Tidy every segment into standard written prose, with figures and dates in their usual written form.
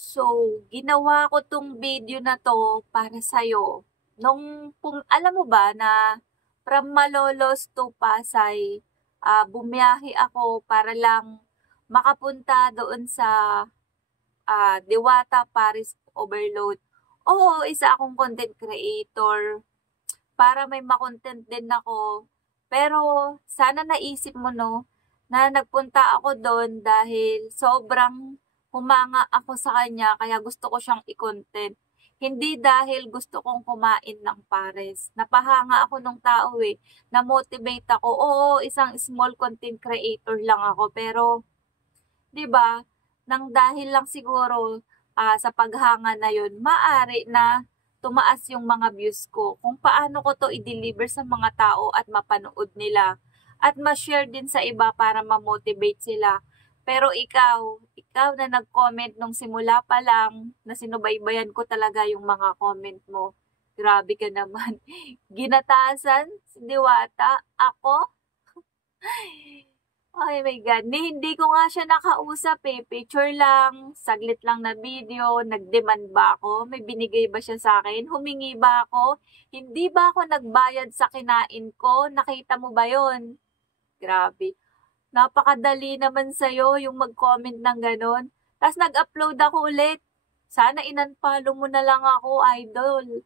So, ginawa ko 'tong video na 'to para sa'yo. Alam mo ba na from Malolos to Pasay, bumiyahe ako para lang makapunta doon sa Diwata Paris Overload. Oo, isa akong content creator para may ma-content din ako. Pero sana naisip mo 'no, na nagpunta ako do'n dahil sobrang humanga ako sa kanya kaya gusto ko siyang i-content. Hindi dahil gusto kong kumain ng pares. Napahanga ako nung tao, eh, na-motivate ako. Oo, isang small content creator lang ako pero 'di ba, nang dahil lang siguro, sa paghanga na yun, maaari na tumaas yung mga views ko. Kung paano ko 'to i-deliver sa mga tao at mapanood nila at ma-share din sa iba para ma-motivate sila. Pero ikaw na nag-comment nung simula pa lang na sinubaybayan ko talaga yung mga comment mo. Grabe ka naman. Ginatasan si Diwata, ako? Ay my God, hindi ko nga siya nakausap, eh, picture lang, saglit lang na video, nag-demand ba ako, may binigay ba siya sa akin? Humingi ba ako, hindi ba ako nagbayad sa kinain ko, nakita mo ba yon? Grabe, napakadali naman sa'yo yung mag-comment ng gano'n. Ta's nag-upload ako ulit, sana in-unfollow mo na lang ako, idol.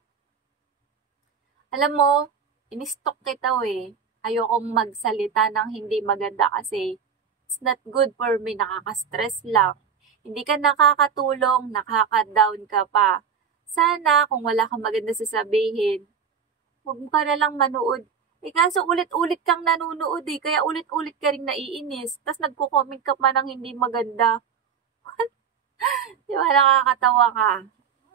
Alam mo, in-stalk kita, eh. Ayokong magsalita ng hindi maganda kasi it's not good for me, nakaka-stress lang. Hindi ka nakakatulong, nakaka-down ka pa. Sana kung wala kang maganda sasabihin, huwag mo ka na lang manood. Eh kaso ulit-ulit kang nanonood, eh, kaya ulit-ulit ka rin naiinis. Tas nagko-comment ka pa ng hindi maganda. Di ba nakakatawa ka?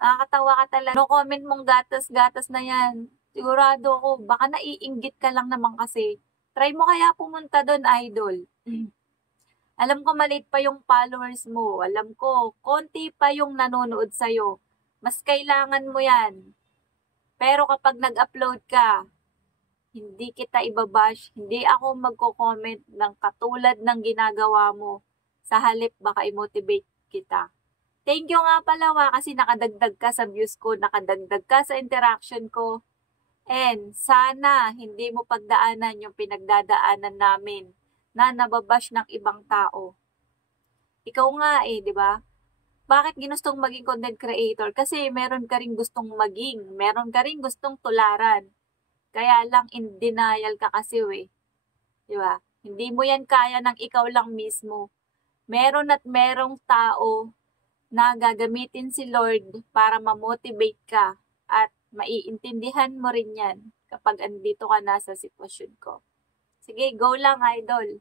Nakakatawa ka talaga. No comment mong gatas-gatas na yan. Sigurado ako, baka naiinggit ka lang naman kasi. Try mo kaya pumunta doon, idol. Alam ko maliit pa yung followers mo. Alam ko, konti pa yung nanonood sa'yo. Mas kailangan mo yan. Pero kapag nag-upload ka, hindi kita ibabash. Hindi ako magko-comment ng katulad ng ginagawa mo. Sa halip, baka i-motivate kita. Thank you nga pala kasi nakadagdag ka sa views ko, nakadagdag ka sa interaction ko. And sana hindi mo pagdaanan yung pinagdadaanan namin na nababash ng ibang tao. Ikaw nga eh, di ba? Bakit ginustong maging content creator? Kasi meron ka ring gustong maging, meron ka ring gustong tularan. Kaya lang in denial ka kasi di ba? Hindi mo yan kaya ng ikaw lang mismo. Meron at merong tao na gagamitin si Lord para ma-motivate ka at maiintindihan mo rin yan kapag andito ka na sa sitwasyon ko. Sige, go lang, idol.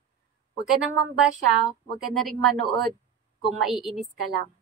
Huwag ka nang mambasya, huwag ka na ring manood kung maiinis ka lang.